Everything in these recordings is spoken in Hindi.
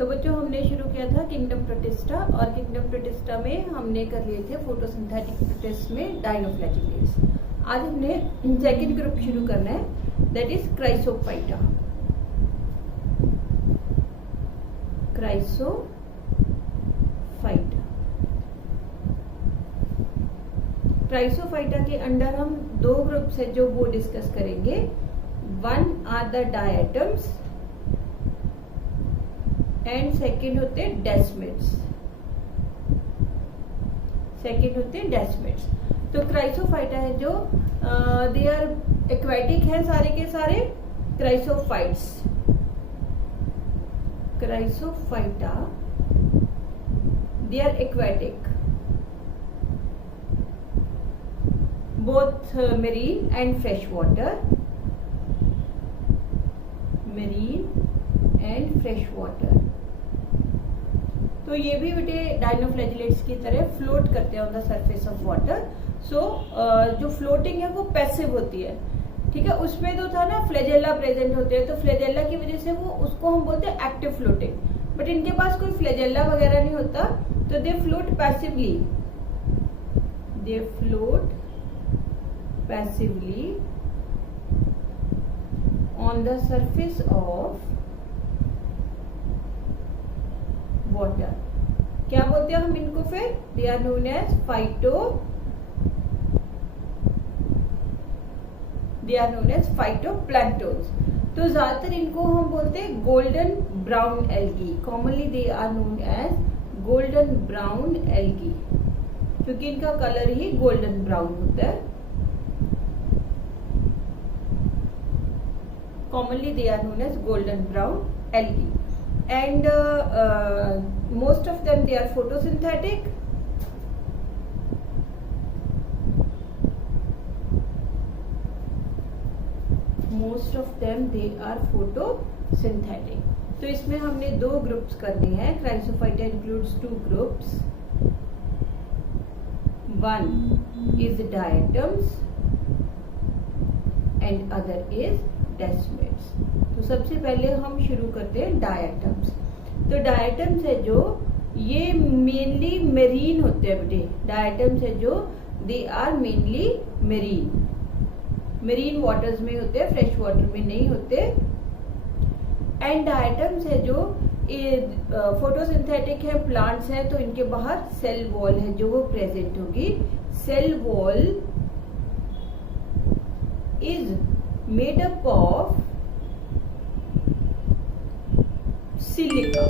तो बच्चों हमने शुरू किया था किंगडम प्रोटिस्टा, और किंगडम प्रोटिस्टा में हमने कर लिए थे फोटोसिंथेटिक प्रोटिस्ट में डायनोफ्लैजिलेट्स। आज हमने सेकंड ग्रुप शुरू करना है, दैट इज क्राइसोफाइटा। क्राइसोफाइटा के अंडर हम दो ग्रुप्स है जो वो डिस्कस करेंगे। One are the diatoms and second होते डेस्मिड्स। तो क्राइसोफाइटा है जो दे आर एक्वेटिक है सारे के सारे Chrysophyta they are aquatic, both marine and fresh water, तो ये भी बेटे डायनोफ्लैजिलेट्स की तरह फ्लोट करते हैं on the surface of water. So जो फ्लोटिंग है वो पैसिव होती है, ठीक है। उसमें तो था ना फ्लैजेला प्रेजेंट होते हैं, तो फ्लैजेला की वजह से वो उसको हम बोलते हैं एक्टिव फ्लोटिंग, बट इनके पास कोई फ्लैजेला वगैरह नहीं होता, तो दे float passively, on the surface of water। क्या बोलते हैं हम इनको फिर? they are known as phytoplanktons। तो ज्यादातर इनको हम बोलते हैं golden brown algae, commonly they are known as golden brown algae, क्योंकि इनका कलर ही गोल्डन ब्राउन होता है। Commonly they are known as golden brown algae, and most of them they are photosynthetic, तो इसमें हमने दो ग्रुप्स करने हैं। Chrysophyta includes two groups, one is diatoms and other is desmids. तो सबसे पहले हम शुरू करते हैं डायटम्स। तो डायटम्स है जो ये मेनली मेरीन होते हैं बेटे। डायटम्स है जो they are mainly marine waters में होते हैं, फ्रेश वाटर में नहीं होते। एंड डायटम्स है जो फोटोसिंथेटिक है, प्लांट्स है, तो इनके बाहर सेल वॉल है जो वो प्रेजेंट होगी। Cell wall is made up of silica.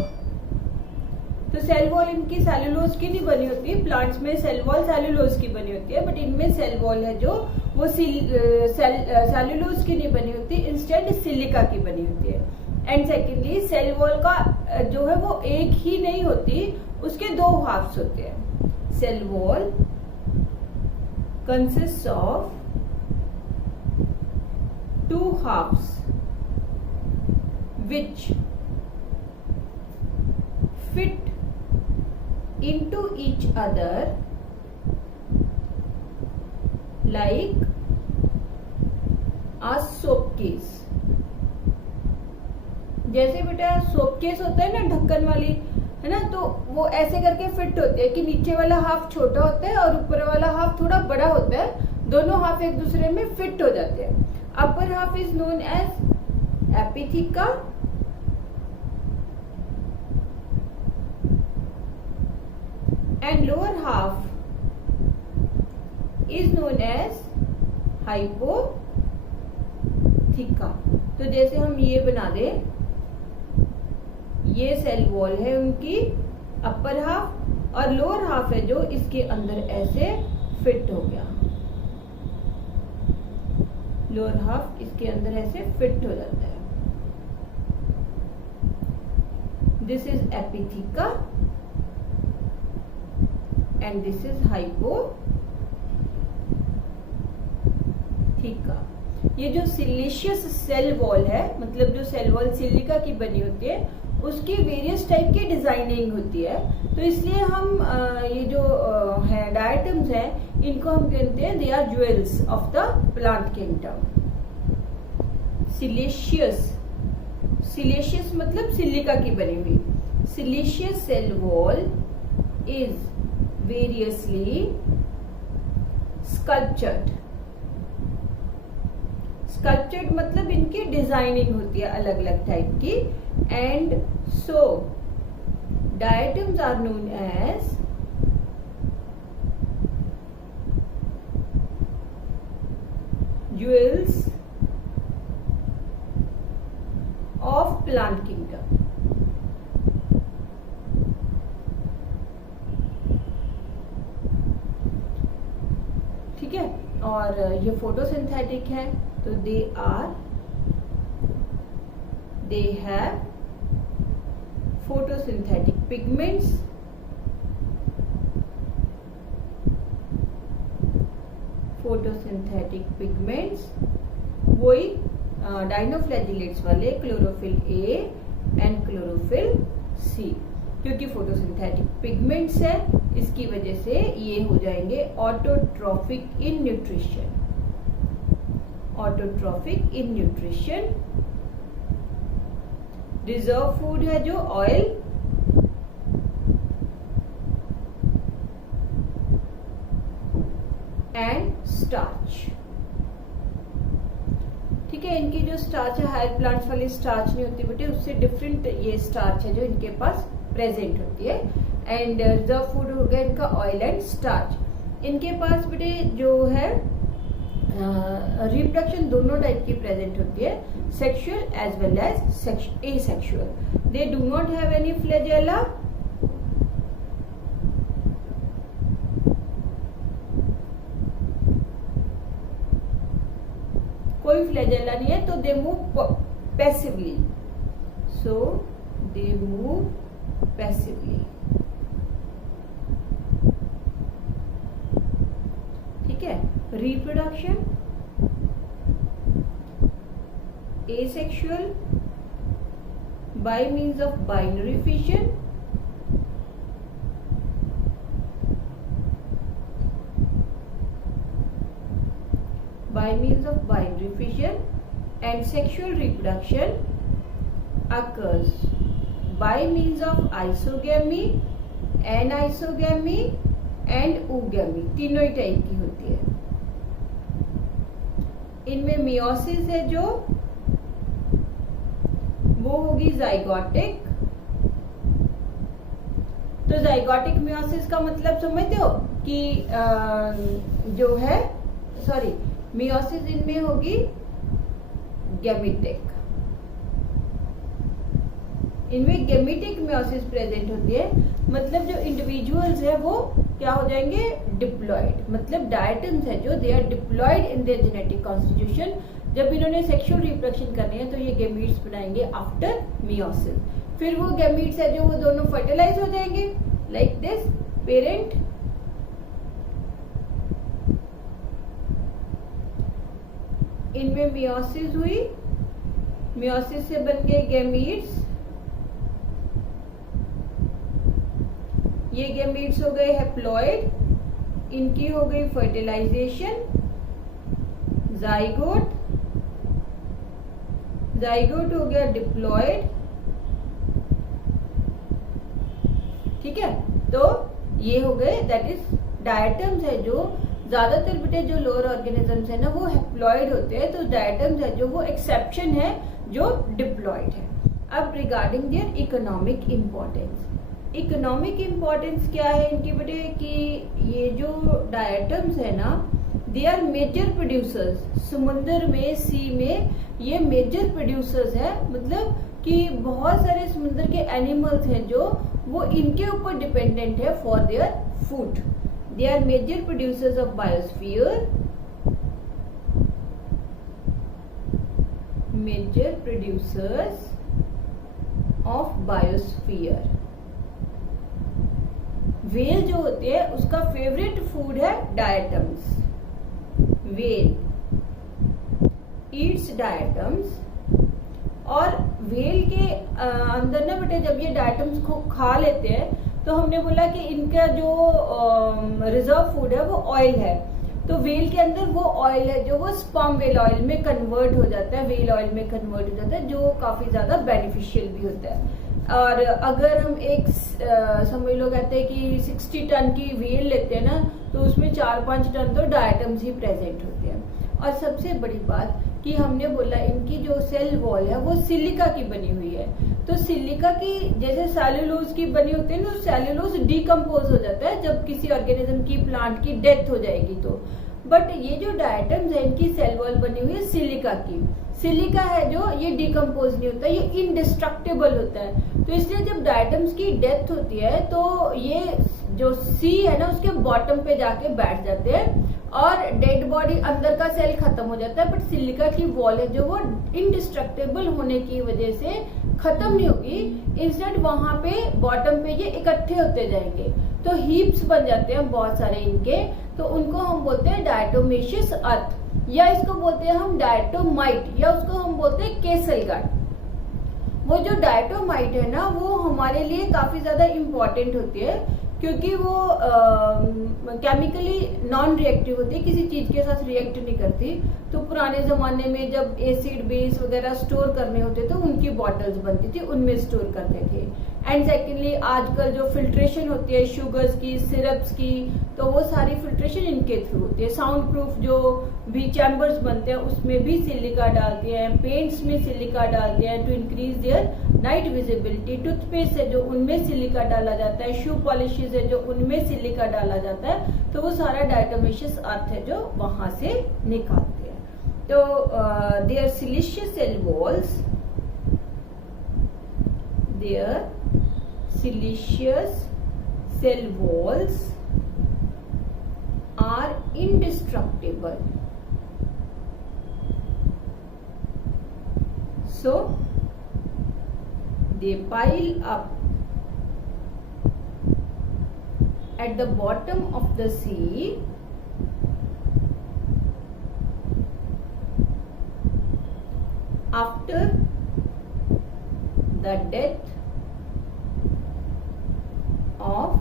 तो सेल वॉल इनकी सेलुलोज की नहीं बनी होती, प्लांट्स में सेल वॉल सेलुलोज की बनी होती है, बट इनमें सेल वॉल है जो वो सेलुलोज की नहीं बनी होती, इंस्टेड सिलिका की बनी होती है। एंड सेकेंडली सेल वॉल का जो है वो एक ही नहीं होती, उसके दो हाफ्स होते हैं। Cell wall consist of two halves which fit into each other like a soap case। जैसे बेटा सोप केस होता है ना ढक्कन वाली, है ना, तो वो ऐसे करके फिट होते हैं कि नीचे वाला हाफ छोटा होता है और ऊपर वाला हाफ थोड़ा बड़ा होता है, दोनों हाफ एक दूसरे में फिट हो जाते हैं। Upper half is known as epitheca and lower half is known as hypotheca। तो जैसे हम ये बना दे, ये सेल वॉल है उनकी अपर हाफ, और लोअर हाफ है जो इसके अंदर ऐसे फिट हो गया, लोअर हाफ इसके अंदर ऐसे फिट हो जाता है। This is epitheca and this is hypotheca. ये जो सिलिशियस सेल वॉल है, मतलब जो सेल वॉल सिलिका की बनी होती है, उसकी वेरियस टाइप की डिजाइनिंग होती है। तो इसलिए हम ये जो है डायटम्स है, इनको हम कहते हैं they are jewels of the plant kingdom. Siliceous मतलब सिलिका की बनी हुई, Siliceous cell wall is variously sculptured. Sculptured मतलब इनकी डिजाइनिंग होती है अलग अलग टाइप की. And so diatoms are known as jewels of plant kingdom. ठीक है. और ये फोटोसिंथेटिक है, तो दे हैव photosynthetic pigments, वही डाइनोफ्लैजिलेट्स वाले chlorophyll A and chlorophyll C. क्योंकि फोटोसिंथेटिक पिगमेंट्स है, इसकी वजह से ये हो जाएंगे autotrophic in nutrition. Autotrophic in nutrition. Reserve food है जो ऑयल, एंड स्टार्च. ठीक है. इनकी जो स्टार्च है, हायर प्लांट्स वाली स्टार्च नहीं होती बेटे, उससे डिफरेंट ये स्टार्च है जो इनके पास प्रेजेंट होती है. एंड रिजर्व फूड हो गया इनका ऑयल एंड स्टार्च. इनके पास बेटे जो है रिप्रोडक्शन दोनों टाइप की प्रेजेंट होती है, sexual as well as asexual. They do not have any flagella. कोई फ्लैजेला नहीं है, तो they move passively. So they move passively. ठीक है. Reproduction asexual by means of binary fission. By means of binary fission. And sexual reproduction occurs by means of isogamy, anisogamy and oogamy. तीनों ही टाइप की होती है. इनमें मियोसिस है जो वो होगी जाइगोटिक. तो जाइगोटिक मियोसिस का मतलब समझते हो कि जो है मियोसिस इनमें होगी गैमेटिक. इनमें गैमेटिक मियोसिस प्रेजेंट होती है. मतलब जो इंडिविजुअल्स है वो क्या हो जाएंगे, डिप्लॉयड. मतलब डायटम्स है जो they are diploid in their genetic constitution. जब इन्होंने सेक्सुअल रिप्रोडक्शन करनी है तो ये गैमीट्स बनाएंगे आफ्टर मियोसिस. फिर वो गैमीट्स है जो वो दोनों फर्टिलाइज हो जाएंगे लाइक दिस. पेरेंट इनमें मियोसिस हुई, मियोसिस से बन गए गैमीट्स. ये गैमीट्स हो गए हैप्लॉइड, इनकी हो गई फर्टिलाइजेशन. जाइगोट, जाइगोट हो गया डिप्लॉयड. ठीक है. तो ये हो गए, दैट इज डायटम्स है जो ज्यादातर बेटे जो लोअर ऑर्गेनिजम्स है ना वो हैप्लॉइड होते हैं. तो डायटम्स है जो वो एक्सेप्शन है जो डिप्लॉयड है. अब regarding their economic importance. Economic importance क्या है इनकी बेटे कि ये जो डायटम्स है ना दे आर मेजर प्रोड्यूसर्स. समुद्र में, सी में ये मेजर प्रोड्यूसर्स है. मतलब कि बहुत सारे समुद्र के एनिमल्स हैं जो वो इनके ऊपर डिपेंडेंट है for their food. They are major producers of biosphere. Major producers of biosphere. Whale जो होते हैं उसका फेवरेट फूड है डायटम्स. Whale eats diatoms. और व्हेल के अंदर ना बेटे जब ये डायटम्स को खा लेते हैं तो हमने बोला कि इनका जो रिजर्व फूड है वो ऑयल है. तो व्हेल के अंदर वो ऑयल है जो वो स्पर्म व्हेल ऑयल में कन्वर्ट हो जाता है, व्हेल ऑयल में कन्वर्ट हो जाता है, जो काफी ज्यादा बेनिफिशियल भी होता है. और अगर हम एक समझ लो कहते हैं कि 60 टन की व्हील लेते हैं ना, तो उसमें 4-5 टन तो डायटम्स ही प्रेजेंट होते हैं। और सबसे बड़ी बात कि हमने बोला इनकी जो सेल वॉल है वो सिलिका की बनी हुई है। तो सिलिका की जैसे सेल्यूलोज की बनी होती है ना, सेल्यूलोज डिकम्पोज हो जाता है जब किसी ऑर्गेनिज्म की, प्लांट की डेथ हो जाएगी तो। बट ये जो डायटम्स है इनकी सेल वॉल बनी हुई है सिलिका की। सिलिका है जो ये डिकम्पोज नहीं होता, ये इनडिस्ट्रक्टेबल होता है। तो इसलिए जब डायटम्स की डेथ होती है तो ये जो सी है ना उसके बॉटम पे जाके बैठ जाते हैं और डेड बॉडी अंदर का सेल खत्म हो जाता है। बट सिलिका की वॉल है जो वो इनडिस्ट्रक्टेबल होने की वजह से खत्म नहीं होगी, इंस्टेंट वहां पे बॉटम पे ये इकट्ठे होते जाएंगे। तो हीप्स बन जाते हैं बहुत सारे इनके, तो उनको हम बोलते हैं डायटोमेशियस अर्थ, या इसको बोलते हैं हम डायटोमाइट, या उसको हम बोलते हैं केसल गार्ड। वो जो डायटोमाइट है ना वो हमारे लिए काफी ज्यादा इम्पोर्टेंट होती है, क्योंकि वो केमिकली नॉन रिएक्टिव होती है, किसी चीज के साथ रिएक्ट नहीं करती। तो पुराने जमाने में जब एसिड बेस वगैरह स्टोर करने होते तो उनकी बॉटल्स बनती थी, उनमें स्टोर करते थे। एंड सेकेंडली आजकल जो फिल्ट्रेशन होती है शुगर्स की, सिरप्स की, तो वो सारी फिल्ट्रेशन इनके थ्रू होती है। साउंड प्रूफ जो भी चैम्बर्स बनते हैं उसमें भी सिलिका डालते हैं, पेंट्स में सिलिका डालते हैं to increase their night visibility. Toothpaste है जो उनमें सिलिका डाला जाता है, शू पॉलिशेज है जो उनमें सिलिका डाला जाता है। तो वो सारा डायटोमेशियस अर्थ है जो वहां से निकालते हैं। तो their siliceous cell walls, their silicious cell walls are indestructible. So they pile up at the bottom of the sea after the death of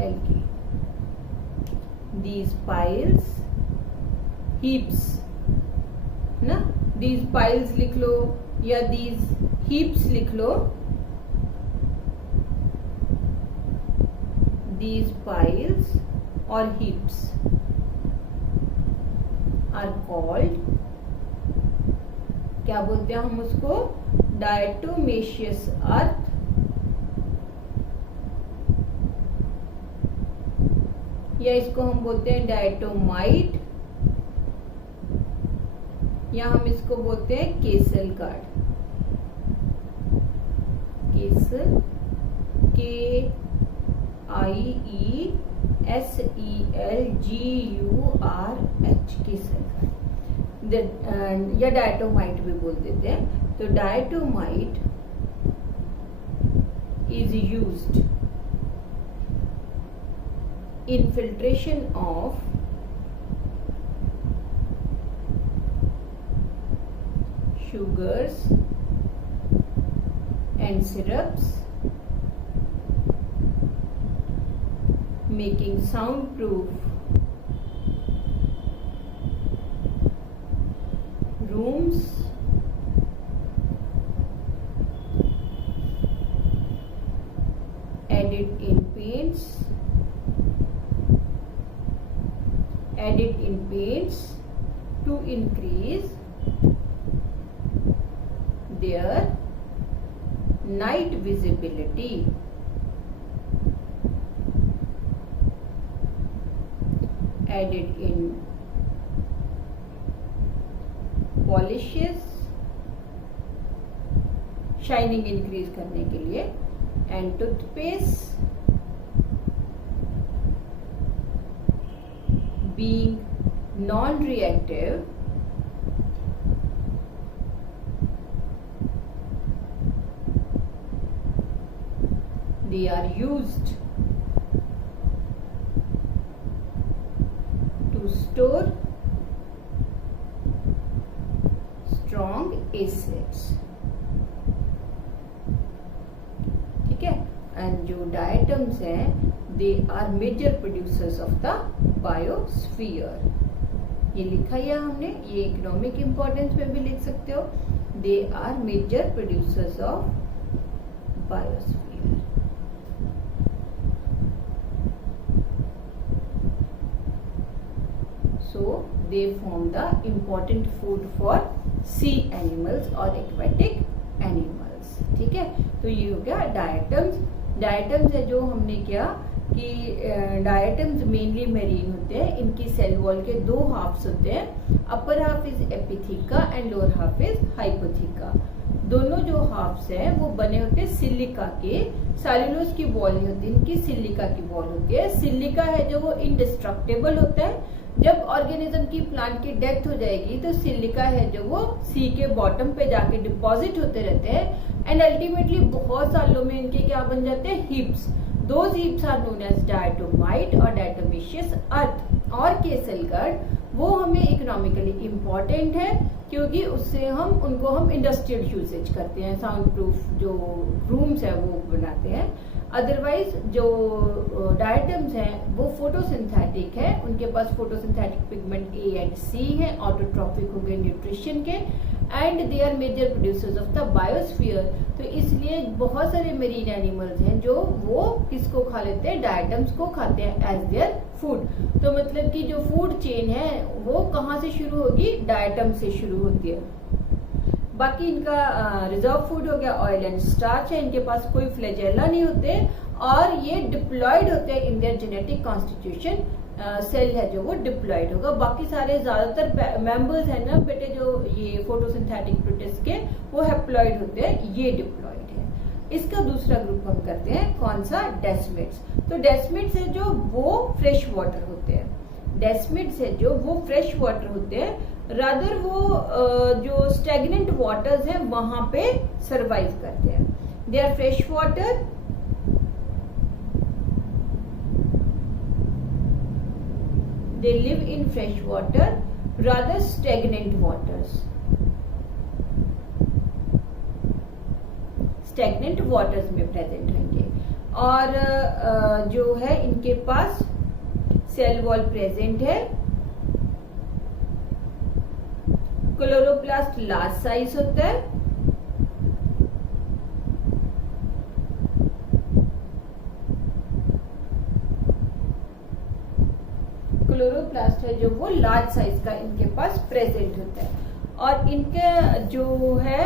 algae. These piles, heaps, ना, these piles लिख लो या these heaps लिख लो। These piles or heaps are called, क्या बोलते हैं हम उसको, डायटोमेशियस अर्थ, या इसको हम बोलते हैं डायटोमाइट, या हम इसको बोलते हैं castle guard. Castle, KIESELGURH, castle guard, या डायटोमाइट भी बोल देते हैं। तो diatomite is used infiltration of sugars and syrups, making soundproof rooms, added in paints to increase their night visibility. Added in polishes, shining increase करने के लिए, and toothpaste being non-reactive, they are used to store strong acids. ठीक है, एंड जो डायटम्स हैं they are major producers of the biosphere. ये लिखा है हमने, ये इकोनॉमिक इंपॉर्टेंस में भी लिख सकते हो। They are major producers of biosphere. So they form the important food for sea animals or aquatic animals. ठीक है, तो ये हो गया डायटम्स. डायटम्स है जो हमने क्या कि डायटम्स मेनली मेरीन होते हैं. इनकी सेल वॉल के दो हाफ्स होते हैं. Upper half is epitheca and lower half is hypotheca. दोनों जो हाफ्स हैं वो बने होते हैं सिलिका के. सेलुलोज की वॉल नहीं होती, इनकी सिलिका की वॉल होती है. सिलिका है जो वो इंडिस्ट्रक्टेबल होता है. जब ऑर्गेनिज्म की प्लांट की डेथ हो जाएगी तो सिलिका है जो वो सी के बॉटम पे जाके डिपॉजिट होते रहते हैं एंड अल्टीमेटली बहुत सालों में इनके क्या बन जाते हैं, heaps. Those heaps are known as diatomite और diatomaceous earth. और केसल गढ़ वो हमें इकोनॉमिकली इम्पोर्टेंट है क्योंकि उससे उनको हम इंडस्ट्रियल यूसेज करते हैं. साउंड प्रूफ जो रूम्स है वो बनाते हैं. अदरवाइज जो डायटम्स हैं वो फोटोसिंथेटिक है. उनके पास photosynthetic pigment A and C है. ऑटोट्रॉफिक हो गए न्यूट्रिशन के and they are major producers of the biosphere. तो इसलिए बहुत सारे मेरीन एनिमल्स हैं जो वो किसको खा लेते हैं, डायटम्स को खाते हैं एज देयर फूड. तो मतलब कि जो फूड चेन है वो कहाँ से शुरू होगी, डायटम से शुरू होती है. बाकी इनका रिजर्व फूड हो गया ऑयल एंड स्टार्च है. इनके पास कोई फ्लैजेला नहीं होते और ये डिप्लॉयड होते हैं in their genetic constitution. Cell है जो वो डिप्लॉयड होगा. बाकी सारे ज्यादातर मेंबर्स है ना बेटे जो ये फोटोसिंथेटिक प्रोटिस्ट के वो हैप्लॉयड होते हैं, ये डिप्लॉयड है. इसका दूसरा ग्रुप हम करते हैं कौन सा, डेस्मिड्स. तो डेस्मिड्स है जो वो फ्रेश वाटर होते हैं. डेस्मिड्स है जो वो फ्रेश वाटर होते हैं. रादर वो जो स्टेगनेंट वाटर्स हैं वहां पे सरवाइव करते हैं. They are fresh water. They live in fresh water, rather stagnant waters. Stagnant waters में प्रेजेंट रहेंगे. और जो है इनके पास सेल वॉल प्रेजेंट है. क्लोरोप्लास्ट लार्ज साइज होता है. क्लोरोप्लास्ट है जो वो लार्ज साइज का इनके पास प्रेजेंट होता है. और इनके जो है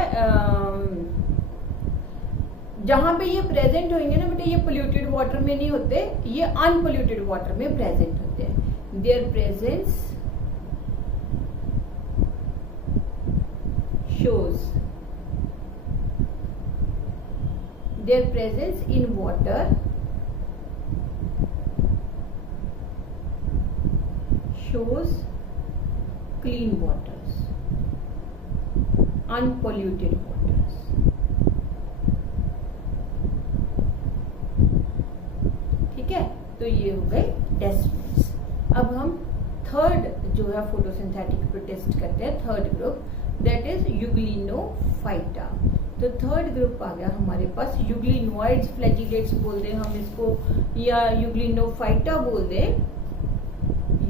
जहां पे ये प्रेजेंट होंगे ना बेटे, ये पोल्यूटेड वाटर में नहीं होते, ये अनपोल्यूटेड वाटर में प्रेजेंट होते हैं. There presence shows their presence in water shows clean waters, unpolluted waters. ठीक है, तो ये हो गए डेस्मिड्स. अब हम थर्ड जो है फोटोसिंथेटिक प्रोटिस्ट करते हैं, थर्ड ग्रुप, दैट इज यूग्लिनोफाइटा. तो थर्ड ग्रुप आ गया हमारे पास यूग्लिनोइड्स, फ्लैजिलेट्स बोल दें हम इसको या यूग्लिनोफाइटा बोल दें.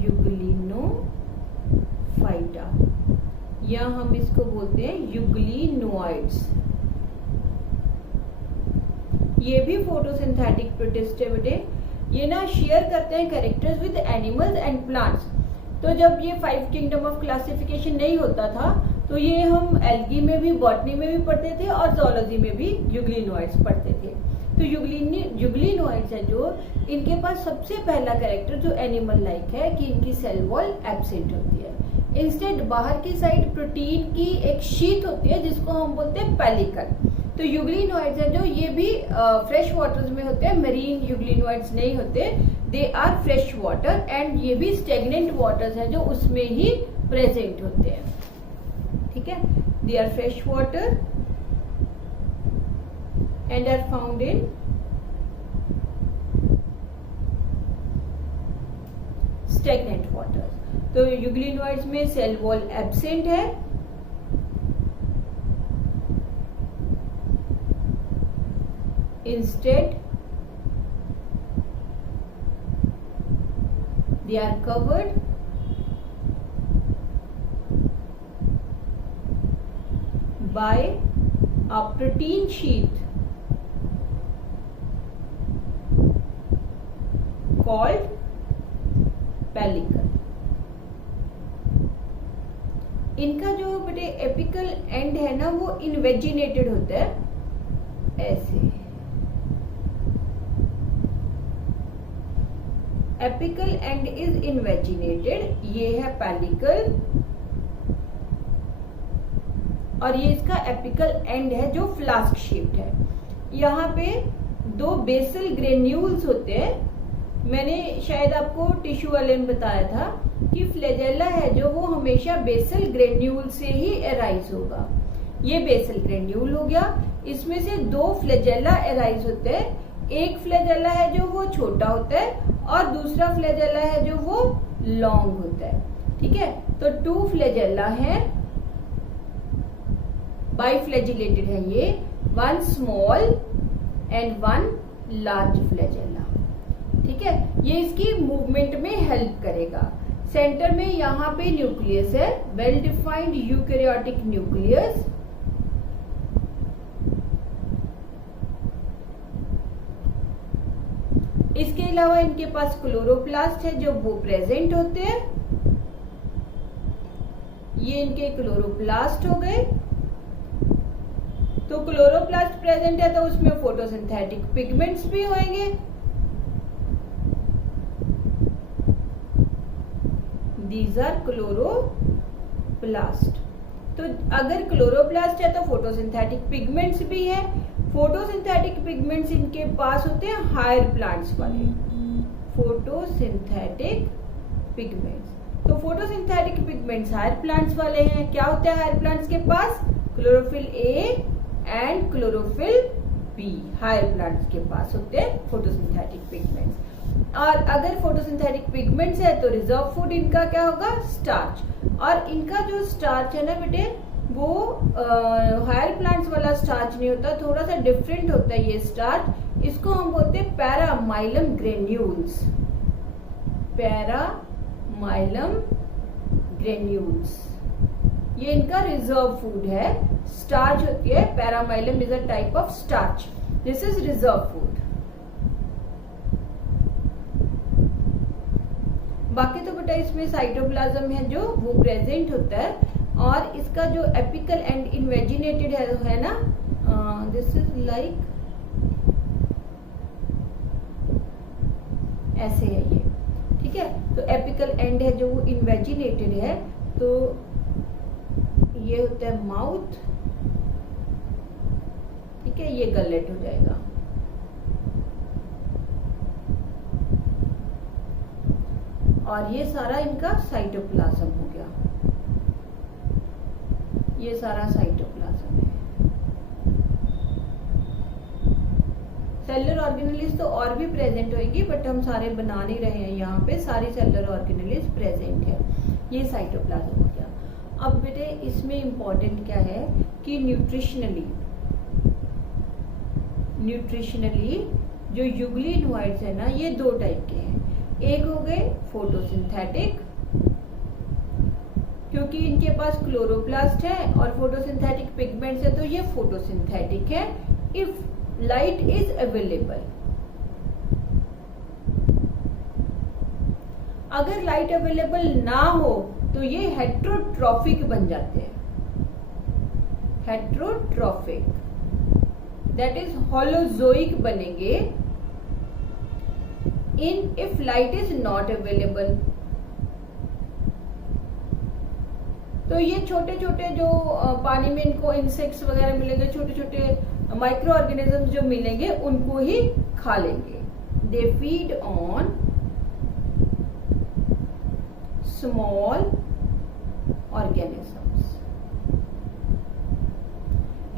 यूग्लिनोफाइटा या हम इसको बोलते हैं यूग्लिनोइड्स. ये भी फोटोसिंथेटिक प्रोटिस्ट है बेटे. ये ना शेयर करते हैं characters with animals and plants. तो जब ये 5 किंगडम ऑफ क्लासिफिकेशन नहीं होता था तो ये हम एल्गी में भी, बॉटनी में भी पढ़ते थे और जोलॉजी में भी यूग्लिनोइड्स पढ़ते थे. तो यूग्लिनोइड्स है जो इनके पास सबसे पहला कैरेक्टर जो एनिमल लाइक है कि इनकी सेल वॉल एब्सेंट होती है. इंस्टेड बाहर की साइड प्रोटीन की एक शीट होती है जिसको हम बोलते हैं पेलिकल. तो यूग्लिनोइड्स है जो ये भी फ्रेश वाटर्स में होते हैं, मरीन यूग्लिनोइड्स नहीं होते. They are fresh water and ये भी स्टेगनेंट वाटर्स है जो उसमें ही प्रेजेंट होते हैं. ठीक है, they are fresh water and are found in stagnant waters. तो यूग्लिनोइड्स में सेल वॉल एब्सेंट है. Instead, they are covered by a protein sheath called pellicle. इनका जो बेटे एपिकल एंड है ना वो इनवेजिनेटेड होता है, ऐसे एपिकल एंड इज इनवेजिनेटेड। ये है पेलिकल और ये इसका एपिकल एंड है जो फ्लास्क शेप्ड है। यहाँ पे 2 बेसल ग्रेन्यूल्स होते हैं। मैंने शायद आपको टिश्यू वाले में बताया था कि फ्लैजेला है जो वो हमेशा बेसल ग्रेन्यूल से ही एराइज होगा। ये बेसल ग्रेन्यूल हो गया। इसमें से 2 फ्लैजेला एराइज होते हैं। एक फ्लैजेला है जो वो छोटा होता है और दूसरा फ्लैजेला है जो वो लॉन्ग होता है। ठीक है, तो 2 फ्लैजेला है, बाइफ्लैजिलेटेड है ये, 1 स्मॉल एंड 1 लार्ज फ्लैजेला। ठीक है, ये इसकी मूवमेंट में हेल्प करेगा। सेंटर में यहाँ पे न्यूक्लियस है, वेल डिफाइंड यूकैरियोटिक न्यूक्लियस। इसके अलावा इनके पास क्लोरोप्लास्ट है जो वो प्रेजेंट होते हैं। ये इनके क्लोरोप्लास्ट हो गए। तो क्लोरोप्लास्ट प्रेजेंट है तो उसमें फोटोसिंथेटिक पिगमेंट्स भी होंगे। These are chloroplast. तो अगर क्लोरोप्लास्ट है तो फोटोसिंथेटिक पिगमेंट्स भी है। फोटोसिंथेटिक पिगमेंट्स इनके पास होते हैं हायर प्लांट्स वाले, फोटोसिंथेटिक पिगमेंट्स। तो फोटोसिंथेटिक पिगमेंट्स हायर प्लांट्स वाले हैं। क्या होता है हायर प्लांट्स के पास? Chlorophyll A and chlorophyll B higher plants के पास होते हैं फोटोसिंथेटिक पिगमेंट्स। और अगर फोटोसिंथेटिक पिगमेंट्स है तो रिजर्व फूड इनका क्या होगा? स्टार्च। और इनका जो स्टार्च है ना बेटे वो हायर प्लांट्स वाला स्टार्च नहीं होता, थोड़ा सा डिफरेंट होता है ये स्टार्च। इसको हम बोलते हैं पैरामाइलम ग्रेन्यूल्स। पैरामाइलम ग्रेन्यूल्स ये इनका रिजर्व फूड है। स्टार्च होती है, paramylum is a type of starch, this is reserve food. बाकी तो बेटा इसमें साइटोप्लाज्म है जो वो प्रेजेंट होता है। और इसका जो एपिकल एंड इन्वेजिनेटेड है ना, दिस इज लाइक ऐसे है ये। ठीक है, तो एपिकल एंड है जो वो इन्वेजिनेटेड है, तो ये होता है माउथ। ठीक है, ये गलेट हो जाएगा। और ये सारा इनका साइटोप्लाज्म हो गया। ये सारा साइटोप्लाज्म है। सेलुलर ऑर्गेनेलिस तो और भी प्रेजेंट होंगी, बट हम सारे बना नहीं रहे हैं। यहाँ पे सारी सेलुलर ऑर्गेनेलिस प्रेजेंट है। ये साइटोप्लाज्म हो गया। अब बेटे इसमें इंपॉर्टेंट क्या है कि न्यूट्रिशनली जो यूग्लिनोइड्स है ना, ये 2 टाइप के हैं। एक हो गए फोटोसिंथेटिक, क्योंकि इनके पास क्लोरोप्लास्ट है और फोटोसिंथेटिक पिगमेंट्स है तो ये फोटोसिंथेटिक है इफ लाइट इज अवेलेबल। अगर लाइट अवेलेबल ना हो तो ये हेट्रोट्रॉफिक बन जाते हैं। हेट्रोट्रॉफिक दैट इज होलोजोइक बनेंगे in if light is not available. तो ये छोटे छोटे जो पानी में इनको इंसेक्ट्स वगैरह मिलेंगे, छोटे छोटे माइक्रो ऑर्गेनिज्म जो मिलेंगे उनको ही खा लेंगे। They feed on small organisms.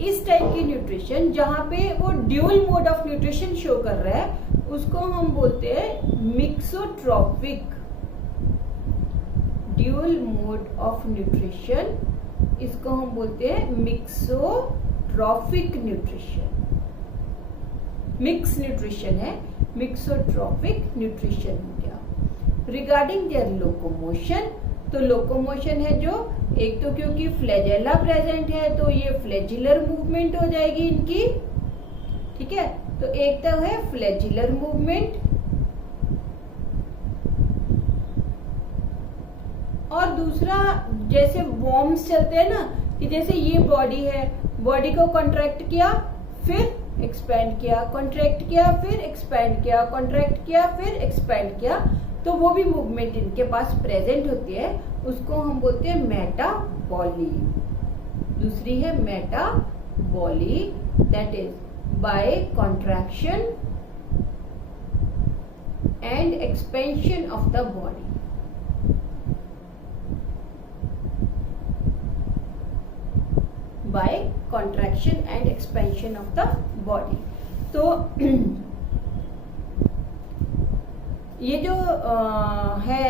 इस टाइप की न्यूट्रिशन जहां पे वो dual mode of nutrition show कर रहा है उसको हम बोलते हैं mixotrophic. Dual mode of nutrition, इसको हम बोलते हैं मिक्सोट्रॉपिक न्यूट्रिशन। मिक्स न्यूट्रिशन है, मिक्सोट्रॉपिक न्यूट्रिशन हो गया। रिगार्डिंग देयर लोकोमोशन, तो लोकोमोशन है जो एक तो क्योंकि फ्लैजेला प्रेजेंट है तो ये फ्लैजिलर मूवमेंट हो जाएगी इनकी। ठीक है, तो एक तो है फ्लैजिलर मूवमेंट और दूसरा जैसे वॉर्म्स चलते हैं ना, कि जैसे ये बॉडी है, बॉडी को कॉन्ट्रैक्ट किया फिर एक्सपेंड किया, कॉन्ट्रैक्ट किया फिर एक्सपेंड किया, कॉन्ट्रैक्ट किया फिर एक्सपेंड किया, तो वो भी मूवमेंट इनके पास प्रेजेंट होती है, उसको हम बोलते हैं मेटाबॉली। दूसरी है metaboly, that is by contraction and expansion of the body. By contraction and expansion of the body. तो ये जो है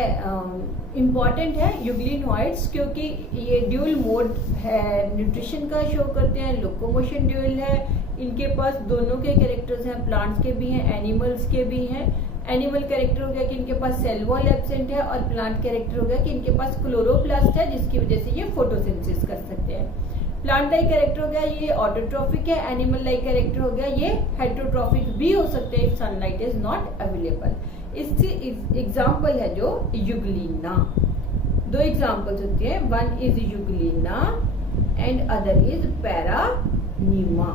इम्पॉर्टेंट है यूग्लिनॉइड्स, क्योंकि ये ड्यूल मोड है, न्यूट्रिशन का शो करते हैं, लोकोमोशन ड्यूल है, इनके पास दोनों के कैरेक्टर्स हैं, प्लांट्स के भी हैं, एनिमल्स के भी हैं। एनिमल कैरेक्टर हो गया कि इनके पास सेल वॉल एब्सेंट है, और प्लांट कैरेक्टर हो गया कि इनके पास क्लोरोप्लास्ट है, जिसकी वजह से ये फोटोसिंथेसिस कर सकते हैं। प्लांट लाइक कैरेक्टर हो गया ये ऑटोट्रॉफिक है, एनिमल लाइक कैरेक्टर हो गया ये हेटेरोट्रॉफिक भी हो सकते हैं if sunlight is not available. इससे एग्जाम्पल है जो यूग्लिना। दो एग्जाम्पल्स होते हैं, one is euglena and other is paramecium.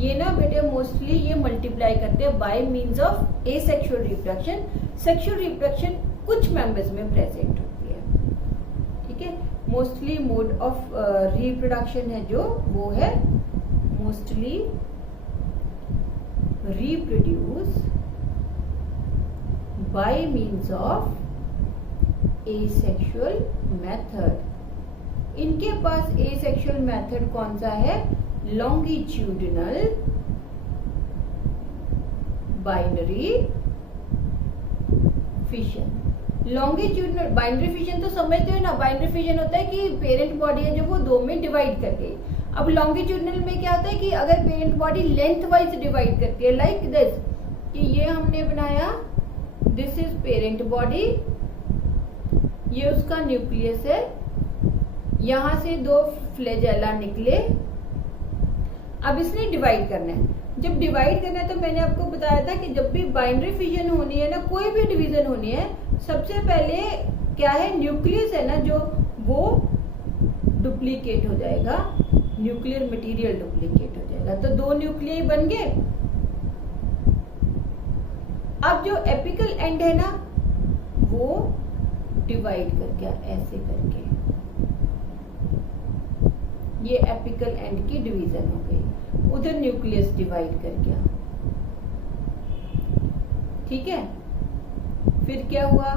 ये ना बेटे मोस्टली ये मल्टीप्लाई करते हैं by means of asexual reproduction. Sexual reproduction कुछ मेंबर्स में प्रेजेंट होती है, ठीक है। मोस्टली मोड ऑफ रिप्रोडक्शन है जो वो है mostly reproduce by means of asexual method. इनके पास एसेक्सुअल मेथड कौन सा है? Longitudinal binary fission. Longitudinal binary fission तो समझते हो ना, बाइनरी फिशन होता है कि पेरेंट बॉडी है जो वो दो में डिवाइड कर गई। अब लॉन्गिट्यूडिनल में क्या होता है कि अगर parent body length wise divide करती है, लाइक दिस, कि ये हमने बनाया, दिस इज पेरेंट बॉडी, ये उसका न्यूक्लियस है, यहां से दो फ्लैजेला निकले, अब इसने डिवाइड करना है। जब डिवाइड करना है तो मैंने आपको बताया था कि जब भी बाइनरी फिजन होनी है ना, कोई भी डिवीजन होनी है, सबसे पहले क्या है, न्यूक्लियस है ना जो, वो डुप्लीकेट हो जाएगा, न्यूक्लियर मटेरियल डुप्लीकेट हो जाएगा, तो दो न्यूक्लियाई बन गए। अब जो एपिकल एंड है ना वो डिवाइड कर गया ऐसे करके, ये एपिकल एंड की डिवीजन हो गई, उधर न्यूक्लियस डिवाइड कर गया, ठीक है। फिर क्या हुआ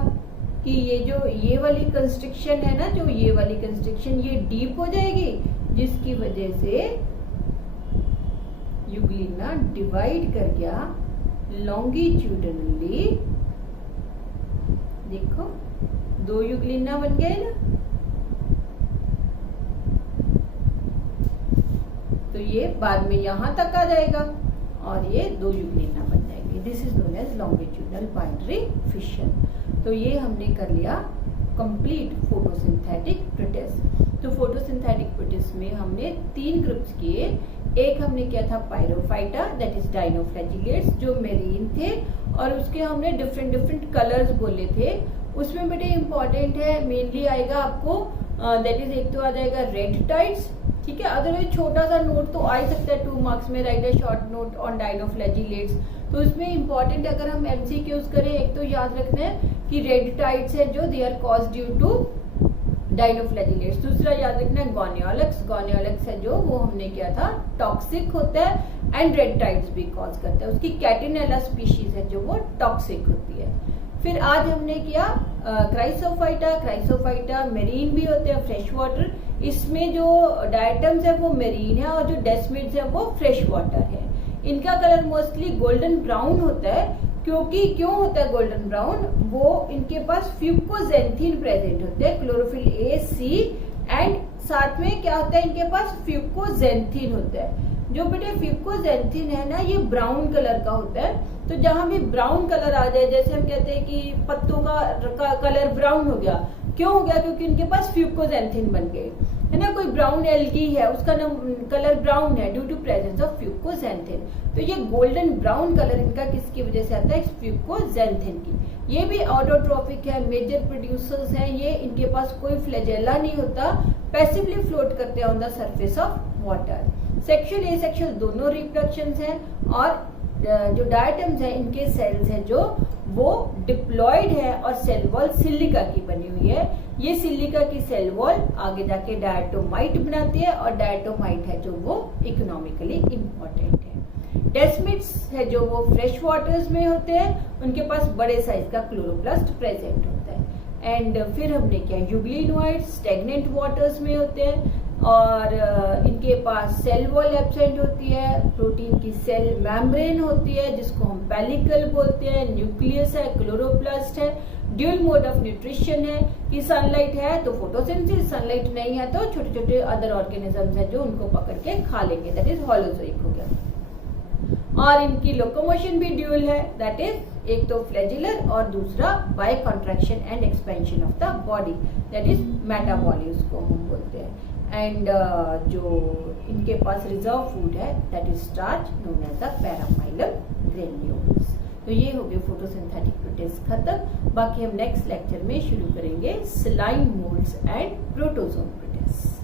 कि ये जो ये वाली कंस्ट्रक्शन है ना, जो ये वाली कंस्ट्रक्शन ये डीप हो जाएगी, जिसकी वजह से यूग्लिना डिवाइड कर गया लॉन्गिट्यूडिनली। देखो दो यूग्लिना बन गए ना, तो ये बाद में यहां तक आ जाएगा और ये दो यूग्लिना बन जाएंगे। This is known as longitudinal binary fission. तो ये हमने कर लिया कंप्लीट फोटोसिंथेटिक प्रोटिस्ट। तो फोटोसिंथेटिक प्रोटिस्ट में हमने 3 ग्रुप्स किए। एक हमने किया था पायरोफाइटा, दैट इज डायनोफ्लैजिलेट्स, जो मेरीन थे, और उसके हमने डिफरेंट डिफरेंट कलर्स बोले थे। उसमें बेटे इंपॉर्टेंट है, मेनली आएगा आपको दैट इज, एक तो आ जाएगा रेड टाइड्स, ठीक है। अदरवाइज छोटा सा नोट तो आ ही सकता है, 2 मार्क्स में right a short note on dinoflagellates. तो उसमें इंपॉर्टेंट अगर हम एमसीक्यूज करें, एक तो याद रखना है कि रेड टाइड्स है जो they are cause due to dinoflagellates. दूसरा याद रखना है गोनियोलेक्स, गोनियोलेक्स है जो वो हमने किया था टॉक्सिक होता है एंड रेड टाइड्स भी कॉज करता है। उसकी कैटिनेला स्पीशीज है जो वो टॉक्सिक होती है। फिर आज हमने किया क्राइसोफाइटा, क्राइसोफाइटा मेरीन भी होते हैं, फ्रेश वाटर। इसमें जो डायटम्स है वो मेरीन है और जो डेस्मिड्स है वो फ्रेश वाटर है। इनका कलर मोस्टली गोल्डन ब्राउन होता है, क्योंकि क्यों होता है गोल्डन ब्राउन, वो इनके पास फ्यूकोजेंथिन प्रेजेंट होते हैं, क्लोरोफिल ए, सी, एंड साथ में क्या होता है इनके पास फ्यूकोजेंथिन होता है। जो बेटे फ्यूकोजेंथिन है ना, ये ब्राउन कलर का होता है। तो जहां भी ब्राउन कलर आ जाए, जैसे हम कहते हैं कि पत्तों का कलर ब्राउन हो गया, क्यों हो गया, क्योंकि इनके पास फ्यूकोजेंथिन बन गए। है ना, कोई ब्राउन एल्गी है उसका कलर ब्राउन है due to presence of fucoxanthin. तो ये गोल्डन ब्राउन कलर इनका किसकी वजह से आता है, फ्यूकोजेंथिन की। ये भी ऑटोट्रॉफिक है, मेजर प्रोड्यूसर्स हैं ये, इनके पास कोई फ्लैजेला नहीं होता, पैसिवली फ्लोट करते हैं on the surface of water. Sexual asexual दोनों रिप्रोडक्शंस हैं, और जो डायटम्स है इनके सेल्स हैं जो वो डिप्लॉयड है और सेल वॉल सिलिका की बनी हुई है। ये सिलिका की सेल वॉल आगे जाके डायटोमाइट बनाती है, और डायटोमाइट है जो वो इकोनॉमिकली इम्पोर्टेंट है। डेस्मिड्स है जो वो फ्रेश वाटर्स में होते हैं, उनके पास बड़े साइज का क्लोरोप्लास्ट प्रेजेंट होता है। एंड फिर हमने क्या, यूग्लिनोइड्स स्टेगनेंट वाटर्स में होते हैं, और इनके पास सेल वॉल एब्सेंट होती है, प्रोटीन की सेल मेम्ब्रेन होती है जिसको हम पेलिकल बोलते हैं, न्यूक्लियस है, क्लोरोप्लास्ट है, ड्यूल मोड ऑफ न्यूट्रिशन है कि सनलाइट है तो फोटोसिंथेसिस, सनलाइट नहीं है तो छोटे छोटे अदर ऑर्गेनिजम्स हैं जो उनको पकड़ के खा लेंगे, दैट इज होलोजोइक हो गया। और इनकी लोकोमोशन भी ड्यूल है, दैट इज एक तो फ्लैजिलर और दूसरा by contraction and expansion of the body, that is metaboly उसको हम बोलते हैं। एंड जो इनके पास रिजर्व फूड है that is starch known as the paramylum granules. तो ये हो गए फोटोसिंथेटिक प्रोटीज खत्म। बाकी हम नेक्स्ट लेक्चर में शुरू करेंगे slime moulds and protozoan proteases.